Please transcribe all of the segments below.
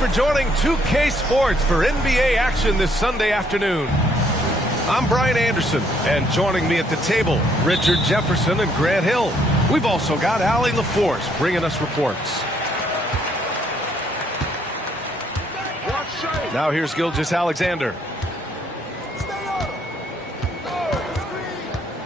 for joining 2K Sports for NBA action this Sunday afternoon. I'm Brian Anderson, and joining me at the table, Richard Jefferson and Grant Hill. We've also got Allie LaForce bringing us reports. Now here's Gilgeous-Alexander.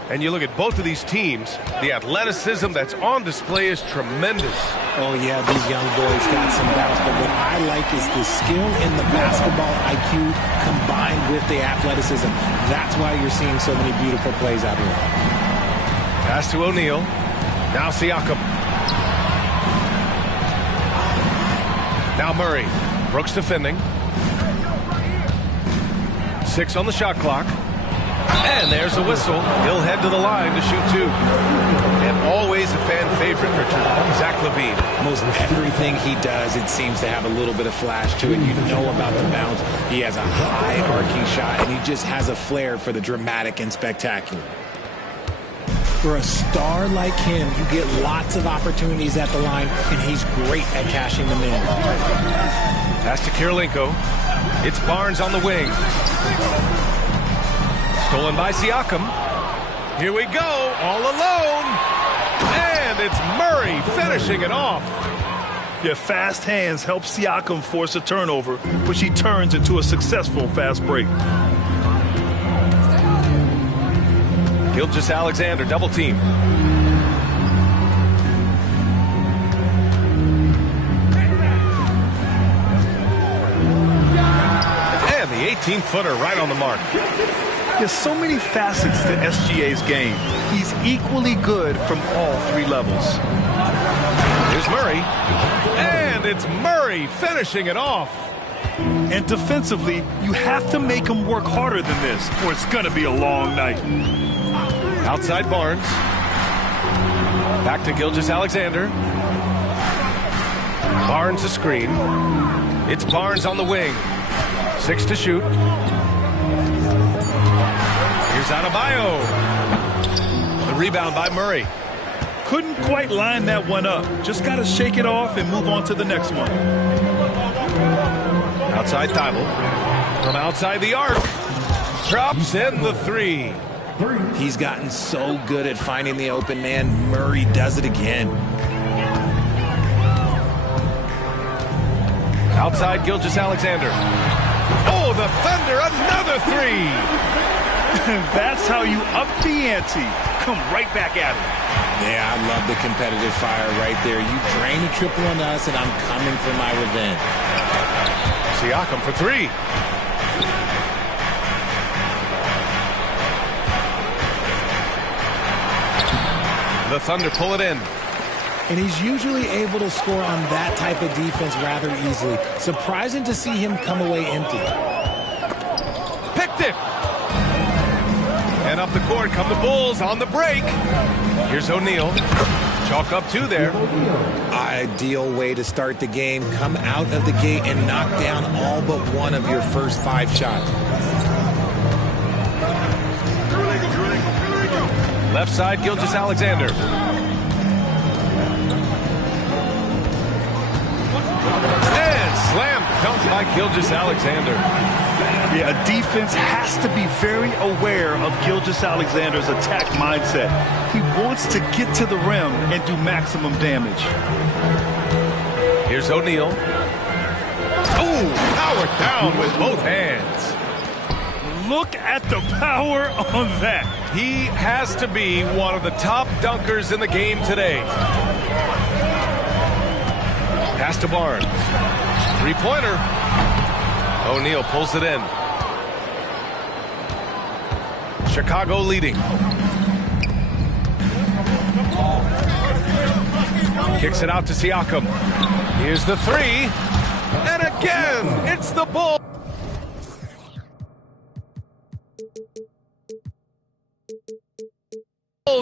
And you look at both of these teams, the athleticism that's on display is tremendous. Oh, yeah, these young boys got some bounce, but what I like is the skill and the basketball IQ combined with the athleticism. That's why you're seeing so many beautiful plays out here. Pass to O'Neal. Now Siakam. Now Murray. Brooks defending. 6 on the shot clock. And there's a whistle. He'll head to the line to shoot 2. And always a fan favorite, Richard. Zach LaVine. Most everything he does, it seems to have a little bit of flash to it. You know about the bounce. He has a high arcing shot, and he just has a flair for the dramatic and spectacular. For a star like him, you get lots of opportunities at the line, and he's great at cashing them in. Pass to Kirilenko. It's Barnes on the wing. Stolen by Siakam. Here we go, all alone. And it's Murray finishing it off. Yeah, fast hands help Siakam force a turnover, which he turns into a successful fast break. Gilgeous-Alexander double team. And the 18-footer right on the mark. There's so many facets to SGA's game. He's equally good from all 3 levels. Here's Murray. And it's Murray finishing it off. And defensively, you have to make him work harder than this, or it's going to be a long night. Outside Barnes. Back to Gilgeous-Alexander. Barnes a screen. It's Barnes on the wing. 6 to shoot. Here's Adebayo. The rebound by Murray. Couldn't quite line that one up. Just got to shake it off and move on to the next one. Outside Thibault. From outside the arc. Drops in the 3. He's gotten so good at finding the open man. Murray does it again. Outside Gilgeous-Alexander. Oh, the Thunder, another 3. That's how you up the ante. Come right back at it. Yeah, I love the competitive fire right there. You drain a triple on us, and I'm coming for my revenge. Siakam for 3. The Thunder pull it in. And he's usually able to score on that type of defense rather easily. Surprising to see him come away empty. Picked it. And up the court come the Bulls on the break. Here's O'Neal. Chalk up 2 there. Ideal way to start the game. Come out of the gate and knock down all but one of your first 5 shots. Left side, Gilgeous-Alexander. And slam dunk by Gilgeous-Alexander. Yeah, a defense has to be very aware of Gilgeous-Alexander's attack mindset. He wants to get to the rim and do maximum damage. Here's O'Neal. Oh, powered down with both hands. Look at the power on that. He has to be one of the top dunkers in the game today. Pass to Barnes. 3-pointer. O'Neal pulls it in. Chicago leading. Kicks it out to Siakam. Here's the 3. And again, it's the Bulls.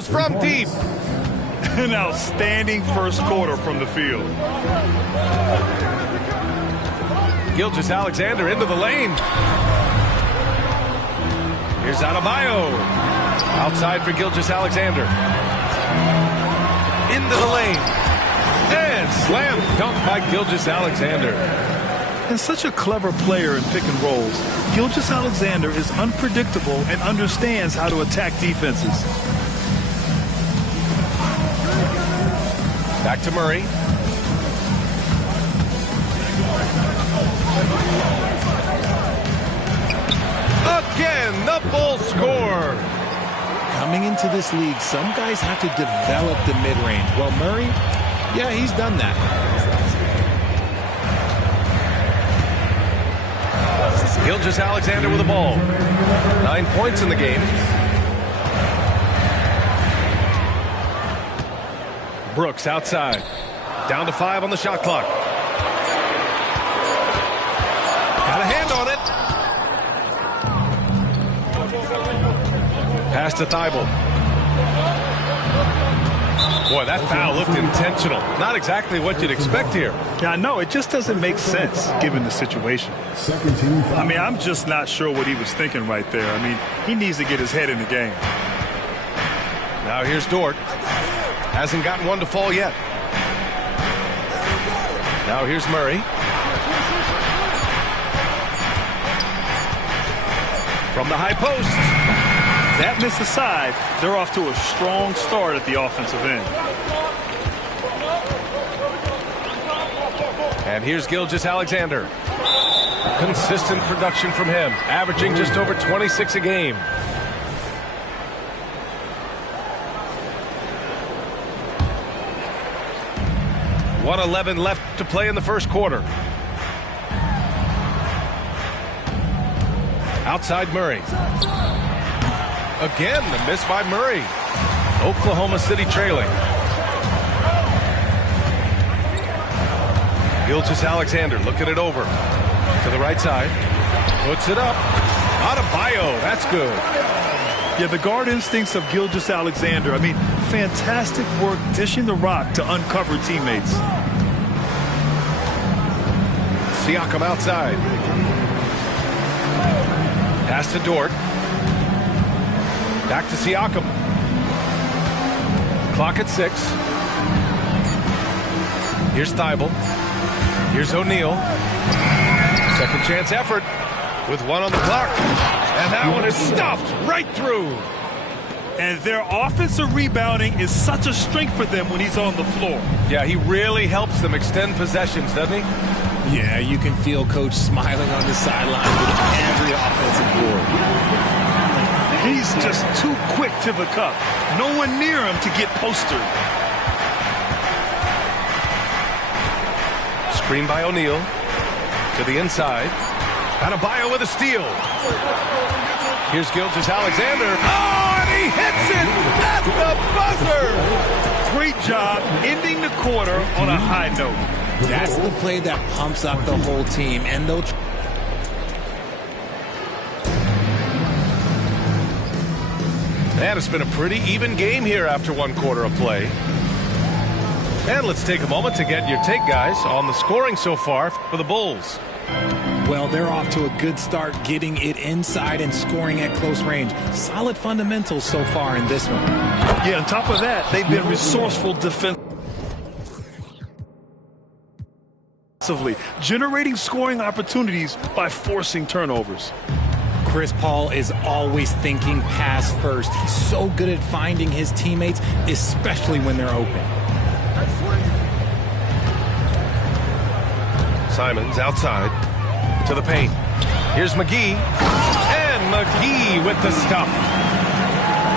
From deep. An outstanding first quarter from the field. Gilgeous-Alexander into the lane. Here's Adebayo. Outside for Gilgeous-Alexander. Into the lane. And slam dunk by Gilgeous-Alexander. And such a clever player in pick and rolls, Gilgeous-Alexander is unpredictable and understands how to attack defenses. Back to Murray. Again, the Bulls score. Coming into this league, some guys have to develop the mid-range. Well, Murray, yeah, he's done that. Gilgeous-Alexander with the ball. 9 points in the game. Brooks outside. Down to 5 on the shot clock. Got a hand on it. Pass to Thibault. Boy, that foul looked intentional. Not exactly what you'd expect here. Yeah, I know. It just doesn't make sense given the situation. I mean, I'm just not sure what he was thinking right there. I mean, he needs to get his head in the game. Now here's Dort. Hasn't gotten one to fall yet. Now here's Murray. From the high post. That missed aside, they're off to a strong start at the offensive end. And here's Gilgeous-Alexander. Consistent production from him, averaging just over 26 a game. .111 left to play in the first quarter. Outside Murray. Again, the miss by Murray. Oklahoma City trailing. Gilgeous-Alexander looking it over. To the right side. Puts it up. Adebayo, that's good. Yeah, the guard instincts of Gilgeous-Alexander. I mean, fantastic work dishing the rock to uncover teammates. Siakam outside. Pass to Dort. Back to Siakam. Clock at 6. Here's Thibault. Here's O'Neal. Second chance effort with 1 on the clock. And that one is stuffed right through. And their offensive rebounding is such a strength for them when he's on the floor. Yeah, he really helps them extend possessions, doesn't he? Yeah, you can feel Coach smiling on the sideline with every offensive board. He's just too quick to the cup. No one near him to get postered. Screen by O'Neal. To the inside. Adebayo with a steal. Here's Gilgeous-Alexander. Oh, and he hits it at the buzzer. Great job ending the quarter on a high note. That's the play that pumps up the whole team, and they'll... And it's been a pretty even game here after 1 quarter of play. And let's take a moment to get your take, guys, on the scoring so far for the Bulls. Well, they're off to a good start getting it inside and scoring at close range. Solid fundamentals so far in this one. Yeah, on top of that, they've been resourceful defensively, generating scoring opportunities by forcing turnovers. Chris Paul is always thinking pass first. He's so good at finding his teammates, especially when they're open. Simons outside to the paint. Here's McGee. And McGee with the stuff.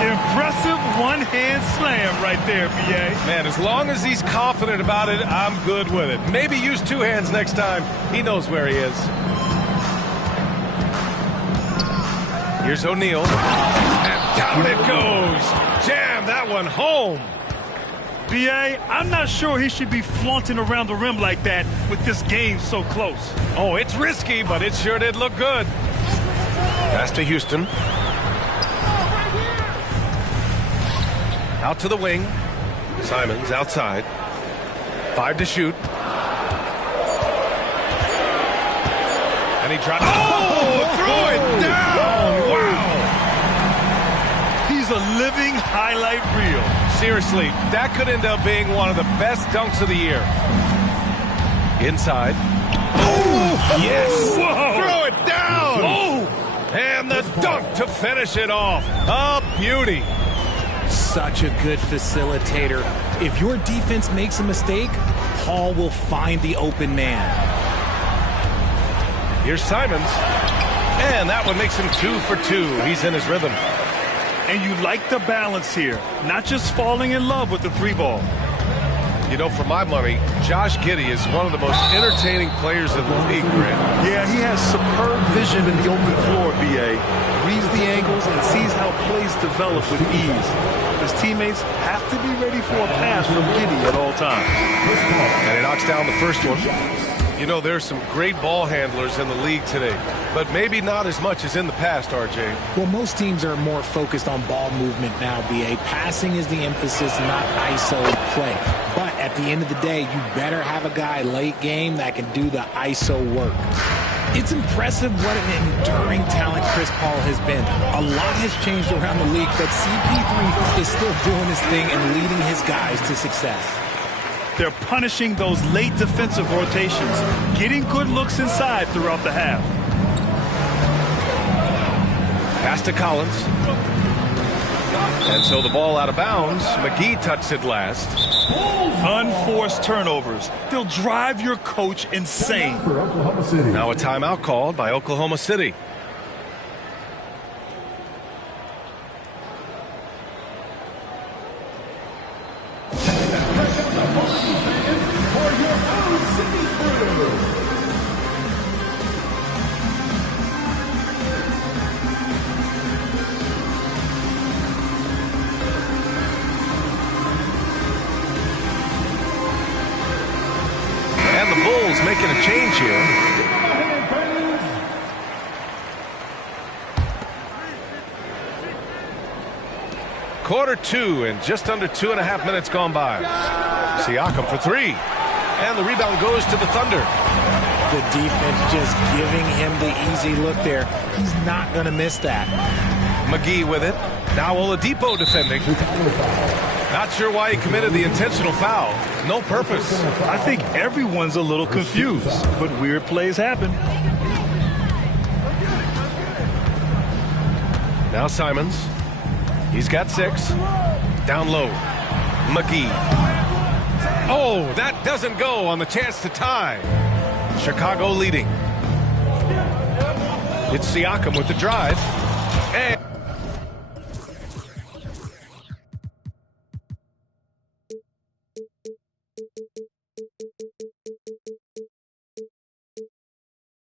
Impressive one-hand slam right there, B.A. Man, as long as he's confident about it, I'm good with it. Maybe use 2 hands next time. He knows where he is. Here's O'Neal. And down it goes. Jam that one home. B.A., I'm not sure he should be flaunting around the rim like that with this game so close. Oh, it's risky, but it sure did look good. Pass to Houston. Out to the wing. Simons outside. 5 to shoot. And he dropped. Oh, threw it down. Wow. He's a living highlight reel. Seriously, that could end up being one of the best dunks of the year. Inside. Oh, Yes! Whoa. Throw it down! Oh! And the dunk to finish it off. A beauty. Such a good facilitator. If your defense makes a mistake, Paul will find the open man. Here's Simons. And that one makes him 2 for 2. He's in his rhythm. And you like the balance here. Not just falling in love with the three ball. You know, for my money, Josh Giddey is one of the most entertaining players in the league, Grant. Yeah, he has superb vision in the open floor, B.A. Reads the angles and sees how plays develop with ease. His teammates have to be ready for a pass from Giddey at all times. And he knocks down the first one. You know, there's some great ball handlers in the league today, but maybe not as much as in the past, RJ. Well, most teams are more focused on ball movement now, B.A. Passing is the emphasis, not ISO play. But at the end of the day, you better have a guy late game that can do the ISO work. It's impressive what an enduring talent Chris Paul has been. A lot has changed around the league, but CP3 is still doing his thing and leading his guys to success. They're punishing those late defensive rotations, getting good looks inside throughout the half. Pass to Collins. And so the ball out of bounds. McGee touched it last. Unforced turnovers. They'll drive your coach insane. Now a timeout called by Oklahoma City. And the Bulls making a change here. Quarter 2 and just under 2.5 minutes gone by. Siakam for 3. And the rebound goes to the Thunder. The defense just giving him the easy look there. He's not going to miss that. McGee with it. Now Oladipo defending. Not sure why he committed the intentional foul. No purpose. I think everyone's a little confused, but weird plays happen. Now Simons. He's got 6. Down low. McGee. Oh, that doesn't go on the chance to tie. Chicago leading. It's Siakam with the drive.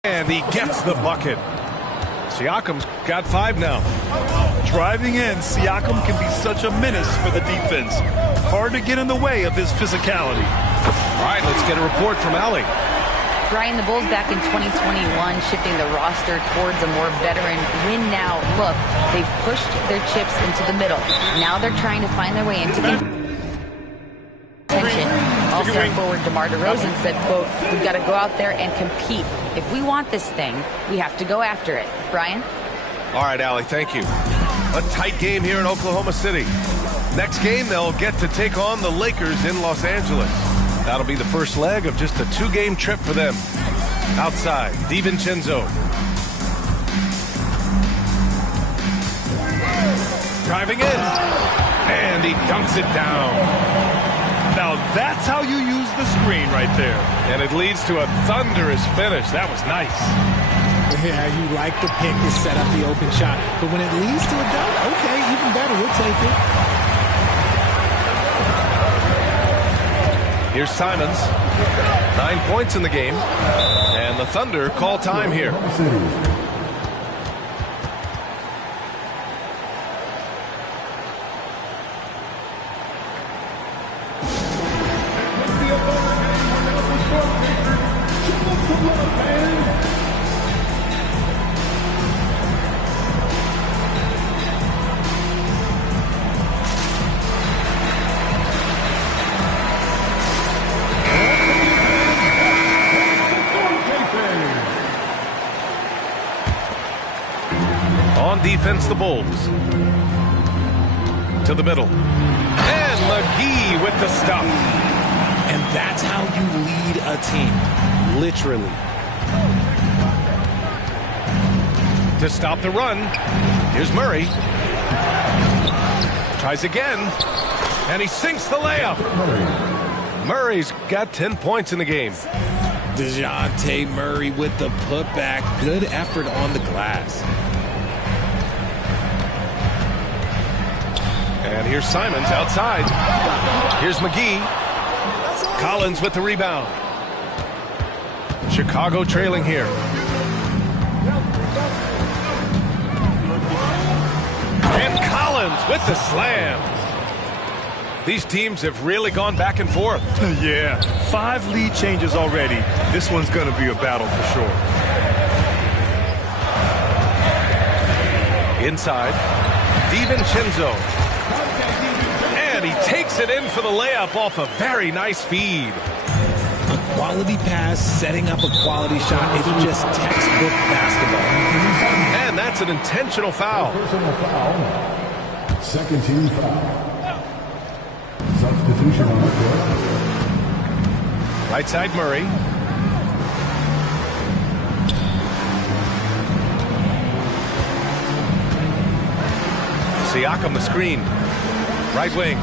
And he gets the bucket. Siakam's got 5 now. Driving in, Siakam can be such a menace for the defense. Hard to get in the way of his physicality. All right, let's get a report from Allie. Brian, the Bulls back in 2021 shifting the roster towards a more veteran win-now look. They've pushed their chips into the middle. Now they're trying to find their way into contention. Also, forward DeMar DeRozan said, quote, "We've got to go out there and compete. If we want this thing, we have to go after it." Brian? All right, Allie, thank you. A tight game here in Oklahoma City. Next game, they'll get to take on the Lakers in Los Angeles. That'll be the first leg of just a 2-game trip for them. Outside, DiVincenzo. Driving in. And he dunks it down. Now that's how you use the screen right there. And it leads to a thunderous finish. That was nice. Yeah, you like the pick to set up the open shot. But when it leads to a dunk, okay, even better. We'll take it. Here's Simons. 9 points in the game. And the Thunder call time here. On defense, the Bulls. To the middle. And McGee with the stuff. And that's how you lead a team. Literally. to stop the run. Here's Murray. Tries again, and he sinks the layup. Murray's got 10 points in the game. DeJounte Murray with the putback. Good effort on the glass. And here's Simons outside. Here's McGee. Collins with the rebound. Chicago trailing here. And Collins with the slam. These teams have really gone back and forth. Yeah, 5 lead changes already. This one's going to be a battle for sure. Inside, DiVincenzo. And he takes it in for the layup off a very nice feed. A quality pass, setting up a quality shot. It's just textbook basketball. And that's an intentional foul. Personal foul. Second team foul. Substitution on the court. Right side Murray. Siakam the screen. Right wing.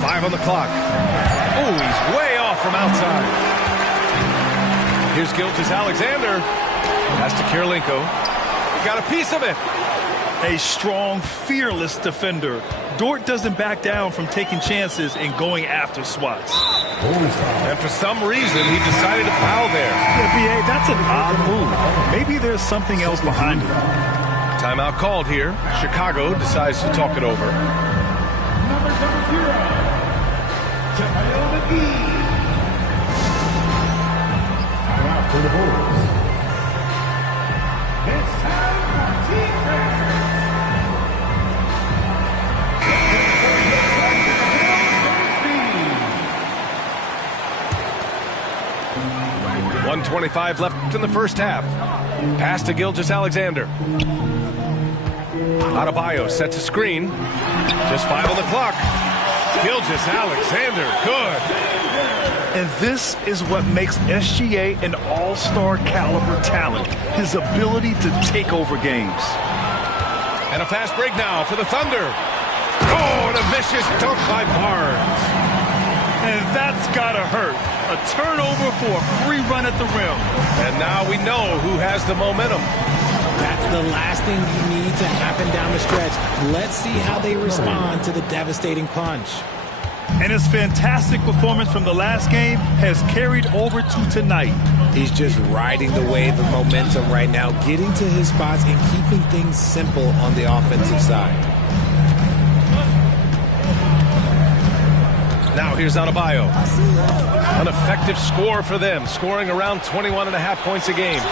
5 on the clock. Oh, he's way off from outside. Here's Gilgeous-Alexander. Pass to Kirilenko. Got a piece of it. A strong, fearless defender. Dort doesn't back down from taking chances and going after swats. And for some reason, he decided to foul there. Yeah, B.A., that's an odd move. Maybe there's something else behind it. Timeout called here. Chicago decides to talk it over. Number 0, time out for the Bulls. It's time for team transfers. 1:25 left in the first half. Pass to Gilgeous-Alexander. Adebayo sets a screen. Just 5 on the clock. Gilgeous-Alexander, good. And this is what makes SGA an all-star caliber talent. His ability to take over games. And a fast break now for the Thunder. Oh, and a vicious dunk by Barnes. And that's gotta hurt. A turnover for a free run at the rim. And now we know who has the momentum. That's the last thing you need to happen down the stretch. Let's see how they respond to the devastating punch. And his fantastic performance from the last game has carried over to tonight. He's just riding the wave of momentum right now, getting to his spots and keeping things simple on the offensive side. Now here's Adebayo. An effective score for them, scoring around 21.5 points a game.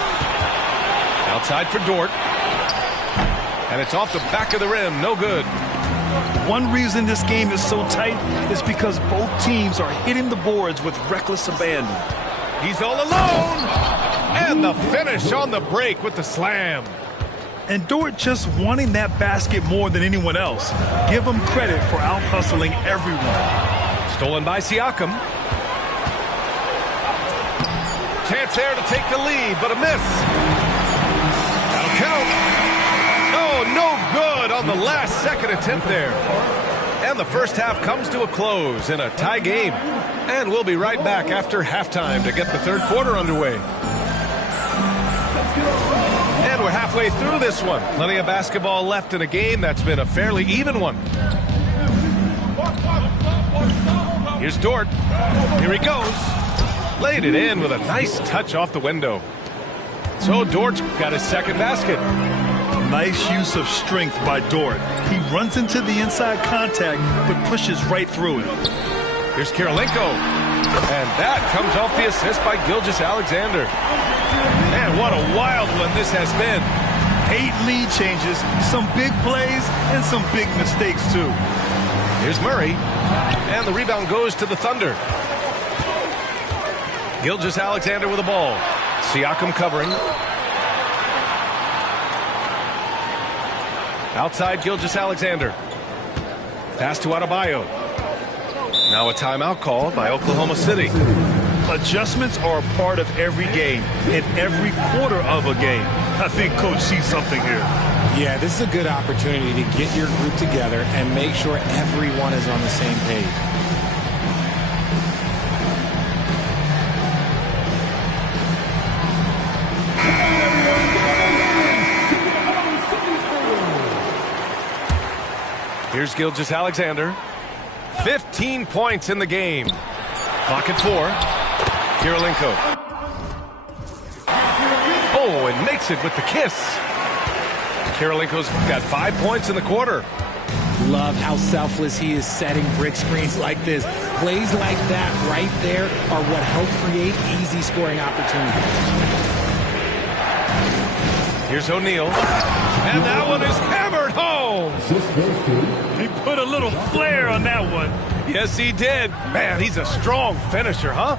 Outside for Dort. And it's off the back of the rim, no good. One reason this game is so tight is because both teams are hitting the boards with reckless abandon. He's all alone. And the finish on the break with the slam. And Dort just wanting that basket more than anyone else. Give him credit for out-hustling everyone. Stolen by Siakam. Chance there to take the lead, but a miss. That'll count. Oh, no good on the last second attempt there. And the first half comes to a close in a tie game. And we'll be right back after halftime to get the third quarter underway. And we're halfway through this one. Plenty of basketball left in a game that's been a fairly even one. Here's Dort. Here he goes. Laid it in with a nice touch off the window. So Dort's got his second basket. Nice use of strength by Dort. He runs into the inside contact, but pushes right through it. Here's Kirilenko. And that comes off the assist by Gilgeous-Alexander. Man, what a wild one this has been. 8 lead changes, some big plays, and some big mistakes, too. Here's Murray. And the rebound goes to the Thunder. Gilgeous-Alexander with the ball. Siakam covering. Outside Gilgeous-Alexander. Pass to Adebayo. Now a timeout called by Oklahoma City. Adjustments are a part of every game, and every quarter of a game. I think Coach sees something here. Yeah, this is a good opportunity to get your group together and make sure everyone is on the same page. Here's Gilgeous-Alexander. 15 points in the game. Clock at 4. Kirilenko. Oh, and makes it with the kiss. Kirilenko's got 5 points in the quarter. Love how selfless he is setting brick screens like this. Plays like that right there are what help create easy scoring opportunities. Here's O'Neal. And that one is hammered home. He put a little flair on that one. Yes, he did. Man, he's a strong finisher, huh?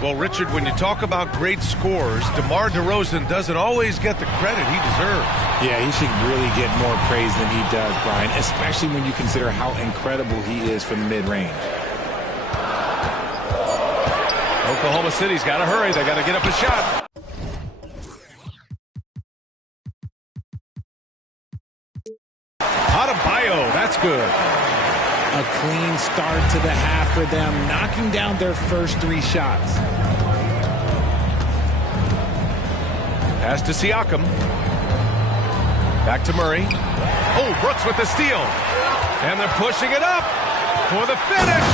Well, Richard, when you talk about great scorers, DeMar DeRozan doesn't always get the credit he deserves. Yeah, he should really get more praise than he does, Brian, especially when you consider how incredible he is from the mid-range. Oklahoma City's got to hurry. They got to get up a shot. Adebayo, that's good. A clean start to the half for them, knocking down their first 3 shots. Pass to Siakam. Back to Murray. Oh, Brooks with the steal. And they're pushing it up for the finish.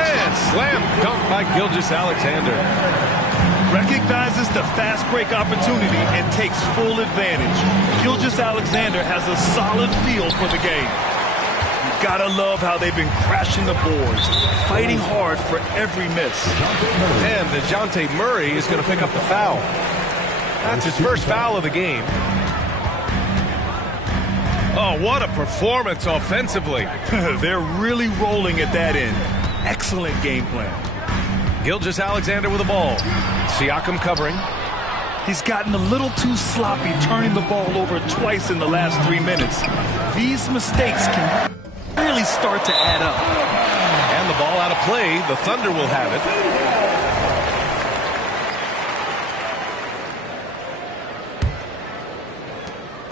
And slam dunk by Gilgeous-Alexander. Recognizes the fast break opportunity and takes full advantage. Gilgeous-Alexander has a solid feel for the game. You gotta love how they've been crashing the boards, fighting hard for every miss. And DeJounte Murray is going to pick up the foul. That's his first foul of the game. Oh, what a performance offensively. They're really rolling at that end. Excellent game plan. Gilgeous-Alexander with the ball. Siakam covering. He's gotten a little too sloppy turning the ball over twice in the last 3 minutes. These mistakes can really start to add up. And the ball out of play. The Thunder will have it.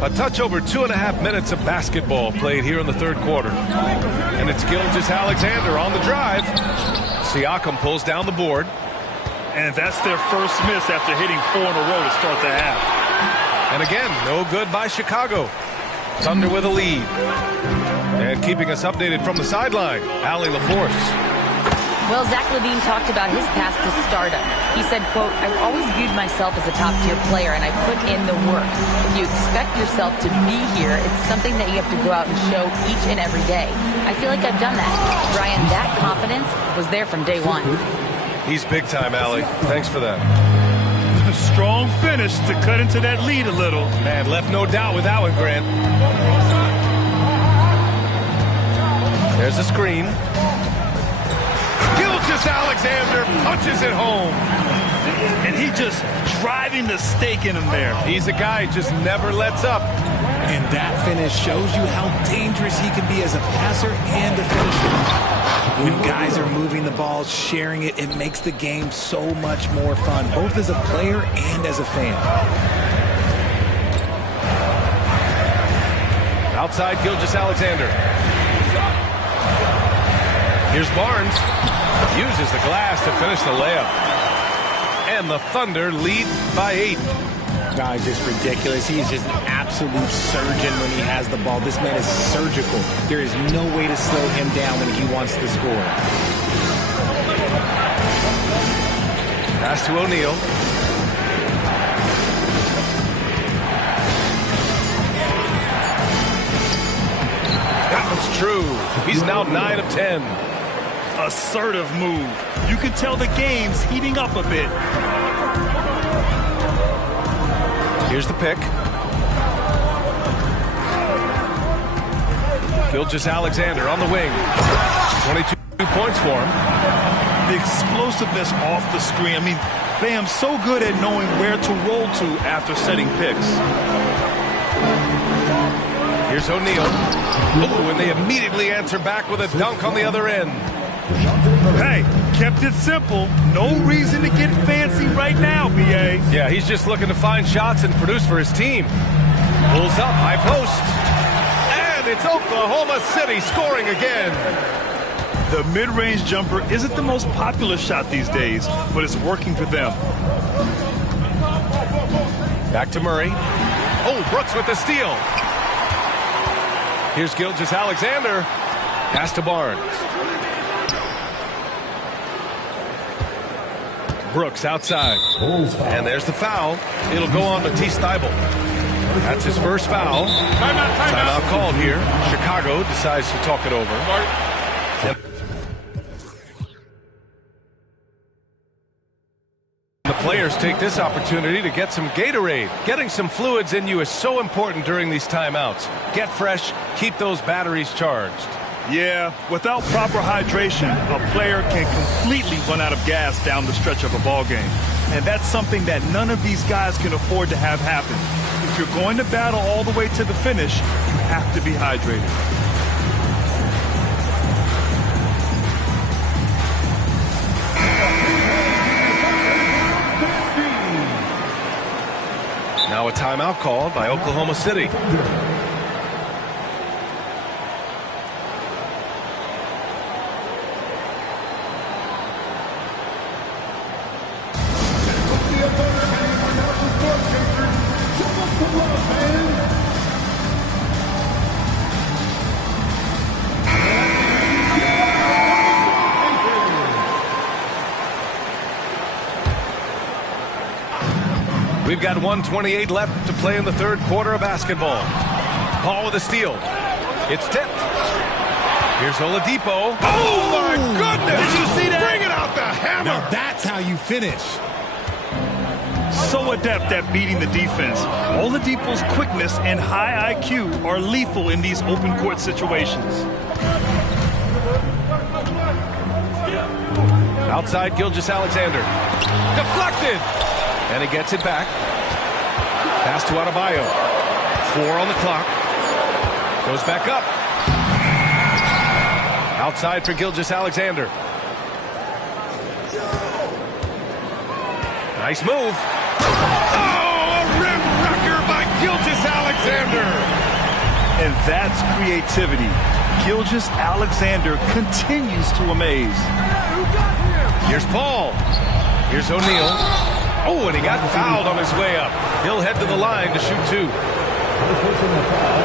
A touch over 2.5 minutes of basketball played here in the third quarter. And it's Gilgeous-Alexander on the drive. Siakam pulls down the board. And that's their first miss after hitting 4 in a row to start the half. And again, no good by Chicago. Thunder with a lead. And keeping us updated from the sideline, Allie LaForce. Well, Zach LaVine talked about his path to stardom. He said, quote, "I've always viewed myself as a top-tier player, and I put in the work. If you expect yourself to be here, it's something that you have to go out and show each and every day. I feel like I've done that." Brian, that confidence was there from day one. He's big time, Allie. Thanks for that. Strong finish to cut into that lead a little. Man, left no doubt with that one, Grant. There's a screen. Gilgeous-Alexander punches it home. And he just driving the stake in him there. He's a guy who just never lets up. And that finish shows you how dangerous he can be as a passer and a finisher. When guys are moving the ball, sharing it, it makes the game so much more fun, both as a player and as a fan. Outside Gilgeous-Alexander. Here's Barnes. Uses the glass to finish the layup. And the Thunder lead by 8. He's just ridiculous. He's just an absolute surgeon when he has the ball. This man is surgical. There is no way to slow him down when he wants to score. Pass to O'Neal. That one's true. He's now 9 of 10. Assertive move. You can tell the game's heating up a bit. Here's the pick. Gilgeous-Alexander on the wing. 22 points for him. The explosiveness off the screen. I mean, Bam's so good at knowing where to roll to after setting picks. Here's O'Neal. Oh, and they immediately answer back with a dunk on the other end. Hey, kept it simple. No reason to get fancy right now, B.A. Yeah, he's just looking to find shots and produce for his team. Pulls up, high post. And it's Oklahoma City scoring again. The mid-range jumper isn't the most popular shot these days, but it's working for them. Back to Murray. Oh, Brooks with the steal. Here's Gilgeous-Alexander. Pass to Barnes. Brooks outside. And there's the foul. It'll go on Matisse Thybulle. That's his first foul. Timeout called here. Chicago decides to talk it over. Yep. The players take this opportunity to get some Gatorade. Getting some fluids in you is so important during these timeouts. Get fresh, keep those batteries charged. Yeah, without proper hydration, a player can completely run out of gas down the stretch of a ball game. And that's something that none of these guys can afford to have happen. If you're going to battle all the way to the finish, you have to be hydrated. Now a timeout called by Oklahoma City. We've got 1:28 left to play in the third quarter of basketball. Paul with a steal. It's tipped. Here's Oladipo. Oh, my goodness! Did you see that? Bring it out the hammer! Now that's how you finish. So adept at beating the defense. Oladipo's quickness and high IQ are lethal in these open court situations. Outside, Gilgeous-Alexander. Deflected! And he gets it back. Pass to Adebayo. 4 on the clock. Goes back up. Outside for Gilgeous-Alexander. Nice move. Oh, a rim wrecker by Gilgeous-Alexander. And that's creativity. Gilgeous-Alexander continues to amaze. Here's Paul. Here's O'Neal. Oh, and he got fouled on his way up. He'll head to the line to shoot 2.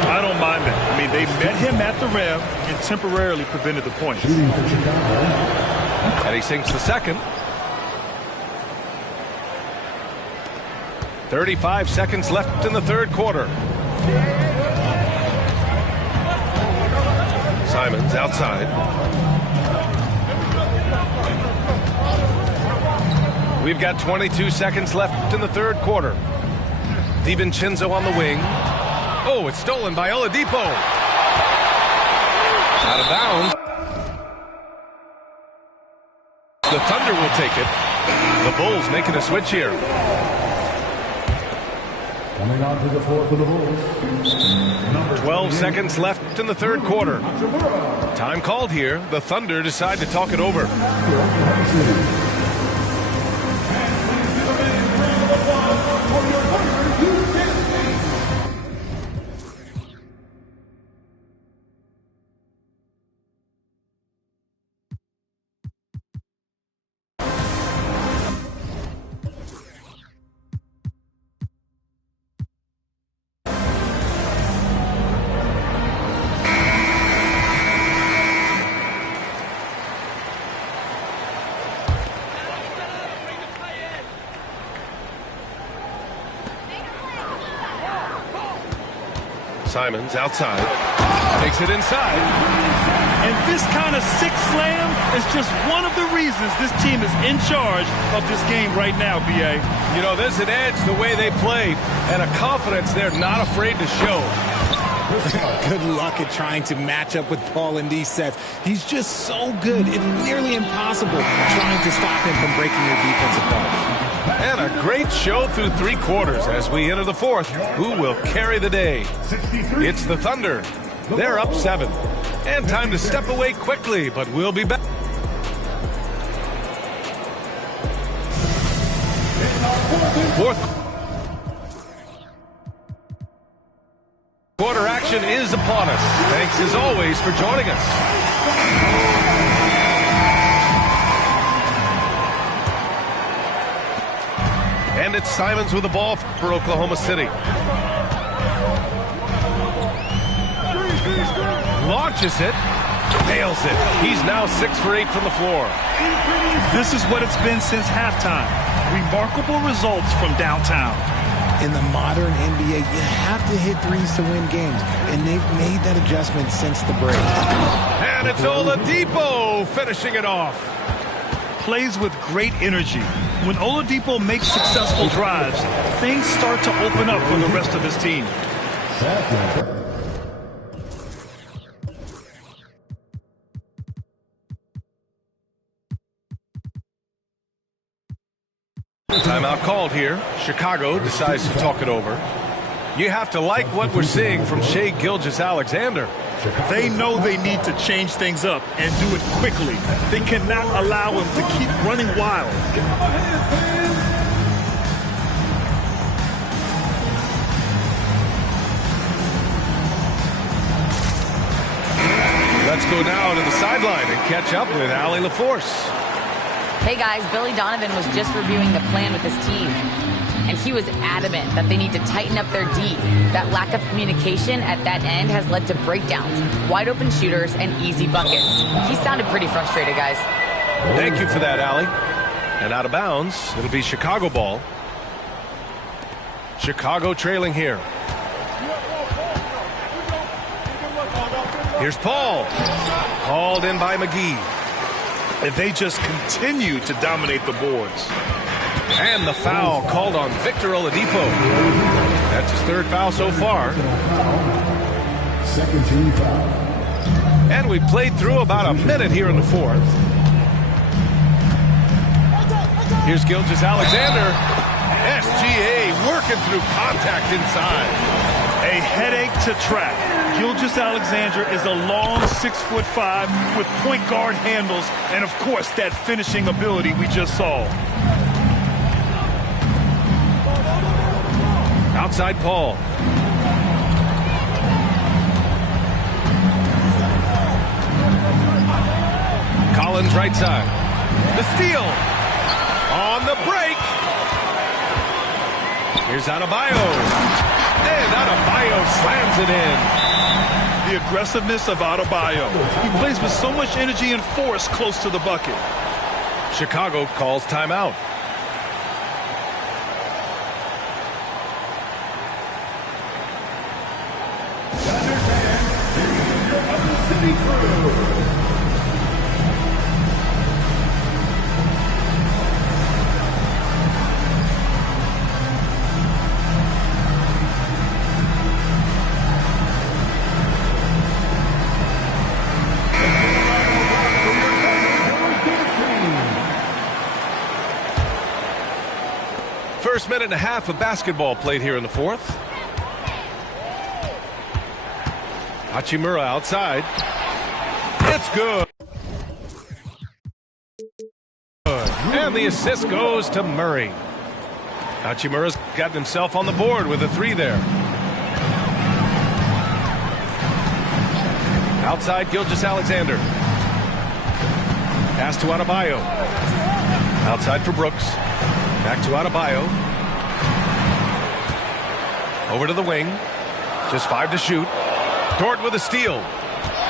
I don't mind that. I mean, they met him at the rim and temporarily prevented the points. And he sinks the second. 35 seconds left in the third quarter. Simons outside. We've got 22 seconds left in the third quarter. DiVincenzo on the wing. Oh, it's stolen by Oladipo. Out of bounds. The Thunder will take it. The Bulls making a switch here. Coming on to the floor for the Bulls. 12 seconds left in the third quarter. Time called here. The Thunder decide to talk it over. Simons outside. Takes it inside. And this kind of sick slam is just one of the reasons this team is in charge of this game right now, B.A. You know, there's an edge the way they play and a confidence they're not afraid to show. Good luck at trying to match up with Paul in these sets. He's just so good. It's nearly impossible trying to stop him from breaking your defense apart. And a great show through 3 quarters as we enter the 4th. Who will carry the day? It's the Thunder. They're up 7. And time to step away quickly, but we'll be back. Fourth quarter action is upon us. Thanks as always for joining us. And it's Simons with the ball for Oklahoma City. Launches it. Nails it. He's now 6 for 8 from the floor. This is what it's been since halftime. Remarkable results from downtown. In the modern NBA, you have to hit threes to win games, and they've made that adjustment since the break. And it's Oladipo finishing it off. Plays with great energy. When Oladipo makes successful drives, things start to open up for the rest of his team. Timeout called here. Chicago decides to talk it over. You have to like what we're seeing from SHAQ Gilgeous-Alexander. They know they need to change things up and do it quickly. They cannot allow him to keep running wild. Let's go now to the sideline and catch up with Allie LaForce. Hey guys, Billy Donovan was just reviewing the plan with his team, and he was adamant that they need to tighten up their D. That lack of communication at that end has led to breakdowns, wide open shooters, and easy buckets. He sounded pretty frustrated, guys. Thank you for that, Allie. And out of bounds, it'll be Chicago ball. Chicago trailing here. Here's Paul. Called in by McGee. And they just continue to dominate the boards. And the foul called on Victor Oladipo. That's his third foul so far. Second team foul. And we played through about a minute here in the fourth. Here's Gilgeous-Alexander. SGA working through contact inside. A headache to track. Gilgeous-Alexander is a long 6'5" with point guard handles and, of course, that finishing ability we just saw. Outside Paul. Collins right side. The steal. On the break. Here's Adebayo. And Adebayo slams it in. The aggressiveness of Adebayo. He plays with so much energy and force close to the bucket. Chicago calls timeout. First minute and a half of basketball played here in the fourth. Hachimura outside. It's good. And the assist goes to Murray. Hachimura's gotten himself on the board with a 3 there. Outside Gilgeous-Alexander. Pass to Adebayo. Outside for Brooks. Back to Adebayo. Over to the wing. Just 5 to shoot. Dort with a steal.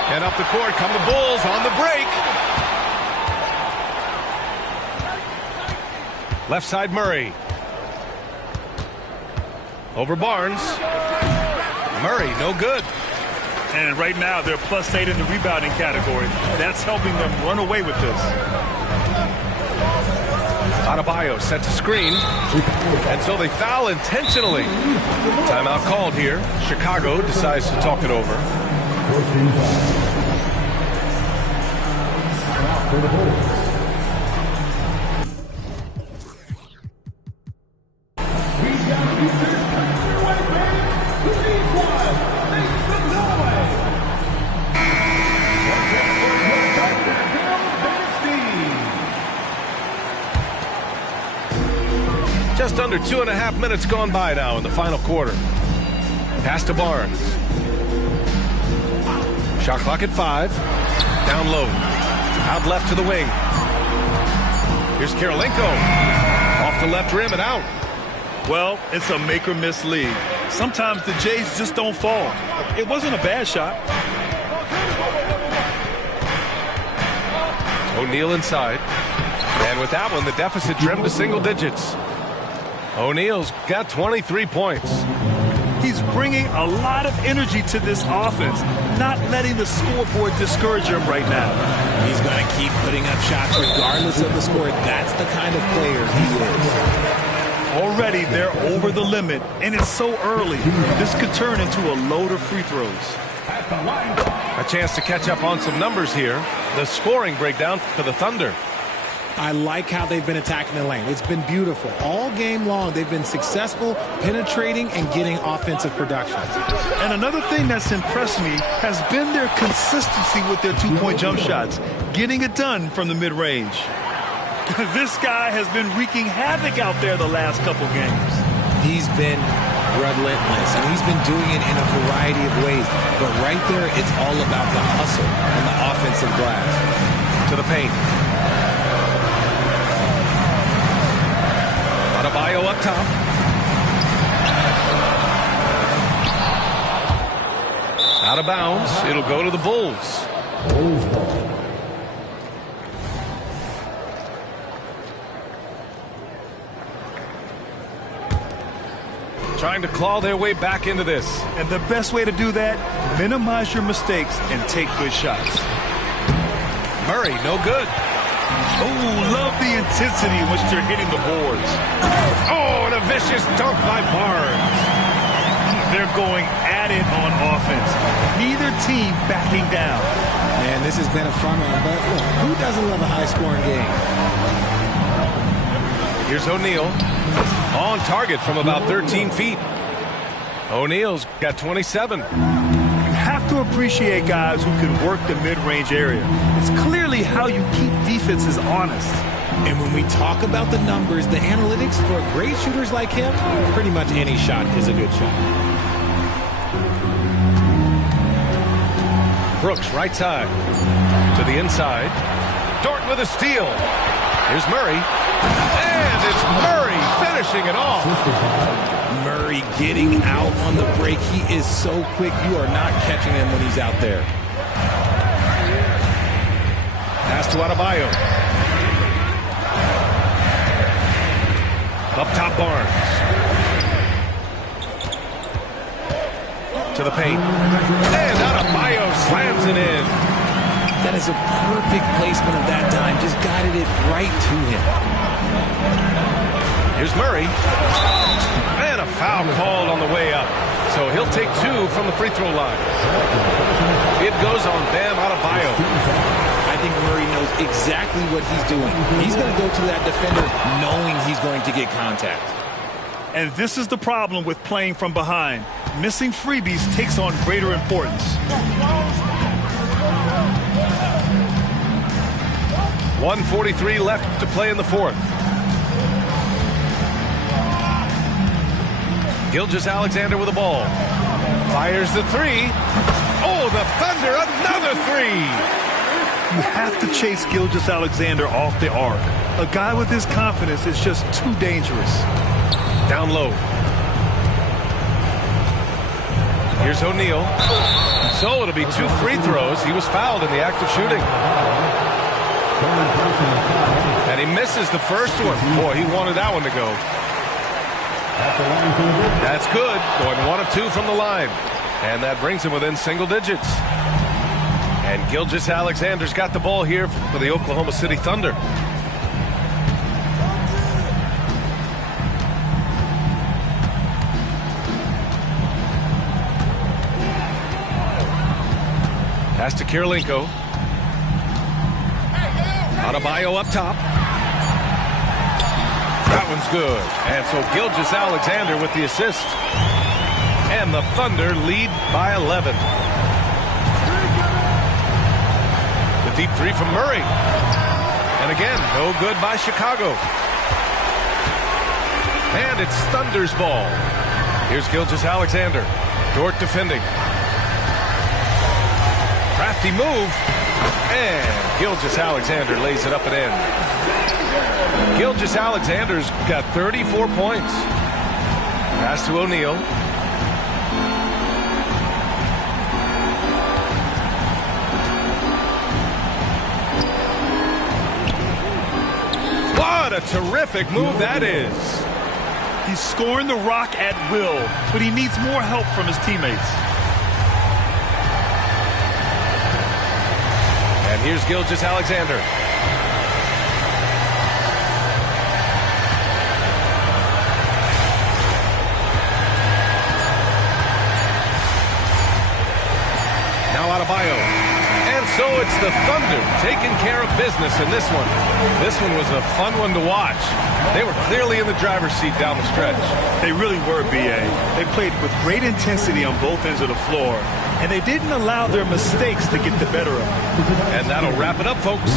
And up the court come the Bulls on the break. Left side Murray. Over Barnes. Murray, no good. And right now they're +8 in the rebounding category. That's helping them run away with this. Adebayo sets a screen, and so they foul intentionally. Timeout called here. Chicago decides to talk it over. 14 foul. For the Bulls. Just under 2.5 minutes gone by now in the final quarter. Pass to Barnes. Shot clock at 5. Down low. Out left to the wing. Here's Karolinko. Off the left rim and out. Well, it's a make-or-miss league. Sometimes the Jays just don't fall. It wasn't a bad shot. O'Neal inside. And with that one, the deficit trimmed to single digits. O'Neal's got 23 points. He's bringing a lot of energy to this offense, not letting the scoreboard discourage him right now. He's going to keep putting up shots regardless of the score. That's the kind of player he is. Already they're over the limit, and it's so early. This could turn into a load of free throws. A chance to catch up on some numbers here. The scoring breakdown for the Thunder. I like how they've been attacking the lane. It's been beautiful. All game long, they've been successful penetrating and getting offensive production. And another thing that's impressed me has been their consistency with their two-point jump shots, getting it done from the mid-range. This guy has been wreaking havoc out there the last couple games. He's been relentless, and he's been doing it in a variety of ways. But right there, it's all about the hustle and the offensive glass. To the paint. Adebayo up top. Out of bounds. It'll go to the Bulls. Trying to claw their way back into this. And the best way to do that, minimize your mistakes and take good shots. Murray, no good. Oh, love the intensity in which they're hitting the boards. Oh, and a vicious dunk by Barnes. They're going at it on offense. Neither team backing down. Man, this has been a fun one, but look, who doesn't love a high-scoring game? Here's O'Neal. On target from about 13 feet. O'Neal's got 27. You have to appreciate guys who can work the mid-range area. It's clearly how you keep defenses honest. And when we talk about the numbers, the analytics for great shooters like him, pretty much any shot is a good shot. Brooks, right side. To the inside. Dort with a steal. Here's Murray. And it's Murray finishing it off. Murray getting out on the break. He is so quick. You are not catching him when he's out there. Pass to Adebayo. Up top, Barnes. To the paint. And Adebayo slams it in. That is a perfect placement of that dime. Just guided it right to him. Here's Murray. And a foul called on the way up. So he'll take 2 from the free throw line. It goes on Bam Adebayo. I think Murray knows exactly what he's doing. He's going to go to that defender knowing he's going to get contact. And this is the problem with playing from behind. Missing freebies takes on greater importance. 1:43 left to play in the fourth. Gilgeous-Alexander with the ball. Fires the 3. Oh, the Thunder, another 3. You have to chase Gilgeous-Alexander off the arc. A guy with his confidence is just too dangerous. Down low. Here's O'Neal. So it'll be 2 free throws. He was fouled in the act of shooting. And he misses the first one. Boy, he wanted that one to go. That's good. Going 1 of 2 from the line. And that brings him within single digits. And Gilgeous-Alexander's got the ball here for the Oklahoma City Thunder. Pass to Karolinko. Adebayo up top. That one's good. And so Gilgeous-Alexander with the assist. And the Thunder lead by 11. The deep 3 from Murray. And again, no good by Chicago. And it's Thunder's ball. Here's Gilgeous-Alexander. Dort defending. Crafty move. And Gilgeous-Alexander lays it up and in. Gilgeous-Alexander's got 34 points. Pass to O'Neal. What a terrific move that is. He's scoring the rock at will, but he needs more help from his teammates. And here's Gilgeous-Alexander. Now Adebayo. And so it's the Thunder taking care of business in this one. This one was a fun one to watch. They were clearly in the driver's seat down the stretch. They really were, B.A. They played with great intensity on both ends of the floor, and they didn't allow their mistakes to get the better of them. And that'll wrap it up, folks.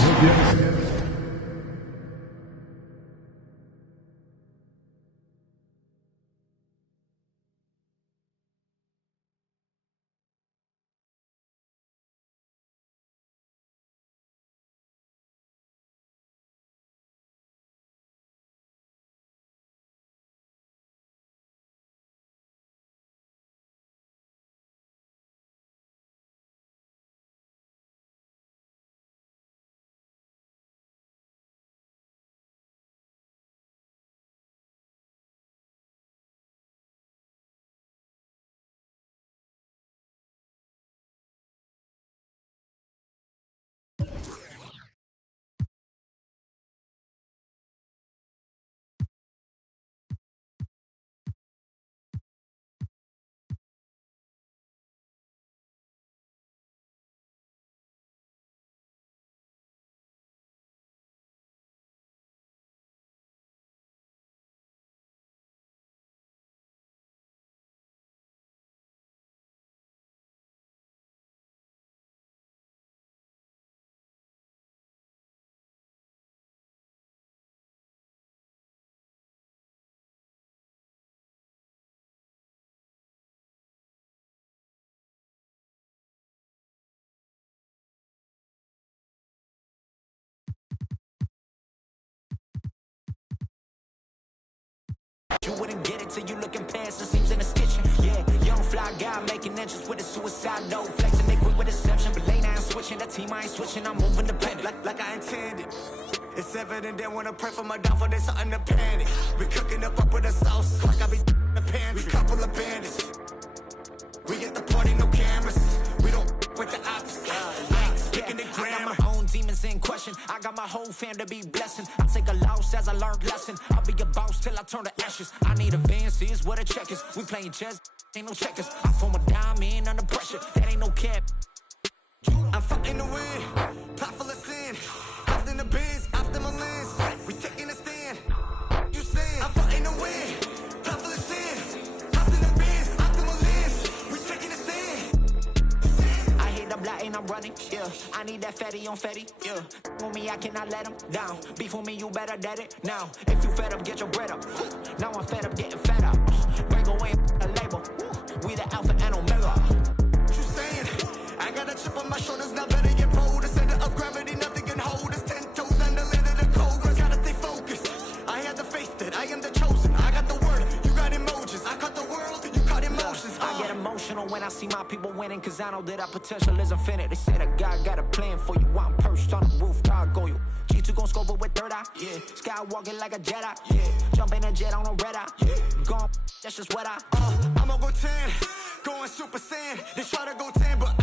You wouldn't get it till you looking past the seams in the stitching. Yeah, young fly guy making entrance with a suicide note. Flexing they quick with deception, but late I ain't switching. That team I ain't switching, I'm moving the pen like I intended. It's evident they wanna pray for my downfall, there's something to panic. We cooking up with a sauce, like I be in the pantry. We couple of bandits. We get the party, no cameras. We don't with the opposite. Speaking the grammar. I got my own demons in question. I got my whole fam to be blessing. I take a loss as I learned lesson. I'll be a boss till I turn to ashes. I need advances, what a checkers. We playing chess, ain't no checkers. I form a diamond under pressure. That ain't no cap. I'm fighting to win. Pot full of sin. Hopped in the biz, hopped in my lens. We taking a stand. You saying I'm fighting to win. Pot full of sin. Hopped in the biz, hopped in my lens. We taking a stand. I hit the block and I'm running. Yeah, I need that fatty on fatty. Yeah, on me I cannot let him down. Beef with me, you better dead it now. If you fed up, get your bread up. Now I'm fed up, getting fed up. Break away a label. We the alpha and omega. You saying? I got a chip on my shoulders, now better get bold. The center of gravity, nothing can hold us. 10 toes under the cobra. Gotta stay focused. I had the faith that I am the chosen. I got the word, you got emojis. I cut the world, you cut emotions. I get emotional when I see my people winning, cause I know that our potential is infinite. They said a God got a plan for you. I'm perched on the roof, God go you. G2 gon' scope it with third eye, yeah. Skywalking like a Jedi, yeah. Jump in a jet on a red eye, yeah. Gone, that's just what I'm gonna go 10, going super saiyan. They try to go 10, but